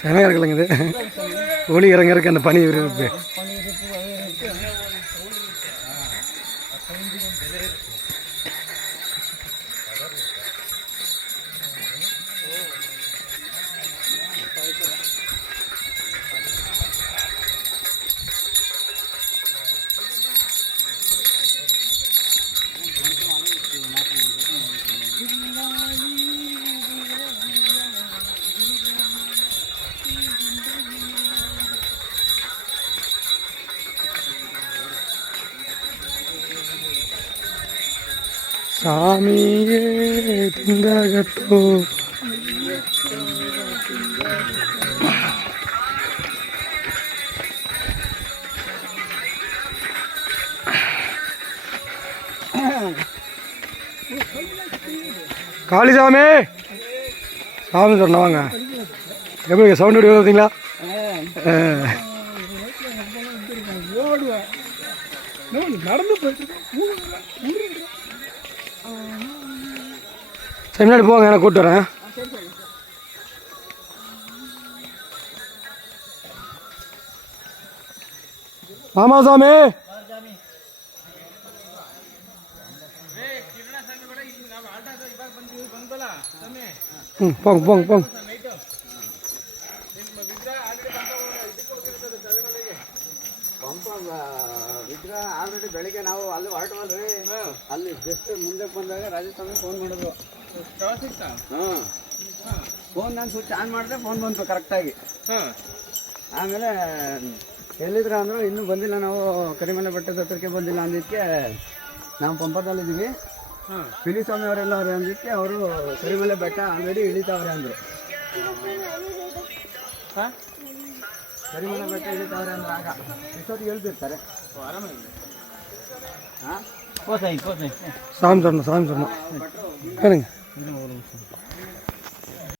செமையாக இருக்குல்லங்க இது. ஒளி இறங்க அந்த பனி விரிப்பு. சாமியே திண்டகட்டோ காளிசாமி சாமி சொன்ன வாங்க. எப்படி சவுண்ட் எப்படி பார்த்தீங்களா? நடந்து சரி, முன்னாடி போங்க, நான் கூப்பிட்டு வரேன். மாமா சாமி போங்க போங்க போங்க. ವಿಗ್ರಹ ಆಲ್ರೆಡಿ ಬೆಳಿಗ್ಗೆ ನಾವು ಅಲ್ಲಿ ಹೊರಟವಲ್ರಿ, ಅಲ್ಲಿ ಜಸ್ಟ್ ಮುಂದೆ ಬಂದಾಗ ರಾಜಸ್ವಾಮಿ ಫೋನ್ ಮಾಡಿದ್ರು. ಹಾಂ, ಫೋನ್ ನಾನು ಸ್ವಿಚ್ ಆನ್ ಮಾಡಿದೆ, ಫೋನ್ ಬಂತು ಕರೆಕ್ಟಾಗಿ. ಆಮೇಲೆ ಎಲ್ಲಿದ್ರ ಅಂದರು, ಇನ್ನೂ ಬಂದಿಲ್ಲ, ನಾವು ಕರಿಮಲೆ ಬೆಟ್ಟದ ಹತ್ರಕ್ಕೆ ಬಂದಿಲ್ಲ ಅಂದಿದ್ದಕ್ಕೆ ನಾವು ಪಂಪದಲ್ಲಿದ್ದೀವಿ, ಪಿಲಿಸ್ವಾಮಿ ಅವರೆಲ್ಲ ಅವ್ರೆ ಅಂದಿದ್ದಕ್ಕೆ ಅವರು ಕರಿಮಲೆ ಬೆಟ್ಟ ಆಲ್ರೆಡಿ ಇಳಿತಾವ್ರೆ ಅಂದರು. ಹಾಂ, ಕರಿಮಲೆ ಬೆಟ್ಟ ಇಳಿತಾವ್ರೆ ಅಂದ್ರೆ ಆಗ ಎಷ್ಟೊತ್ತಿಗೆ ಹೇಳ್ತಿರ್ತಾರೆ. சாமி சொன்னோம், சாமி சொன்னோம். சரிங்க.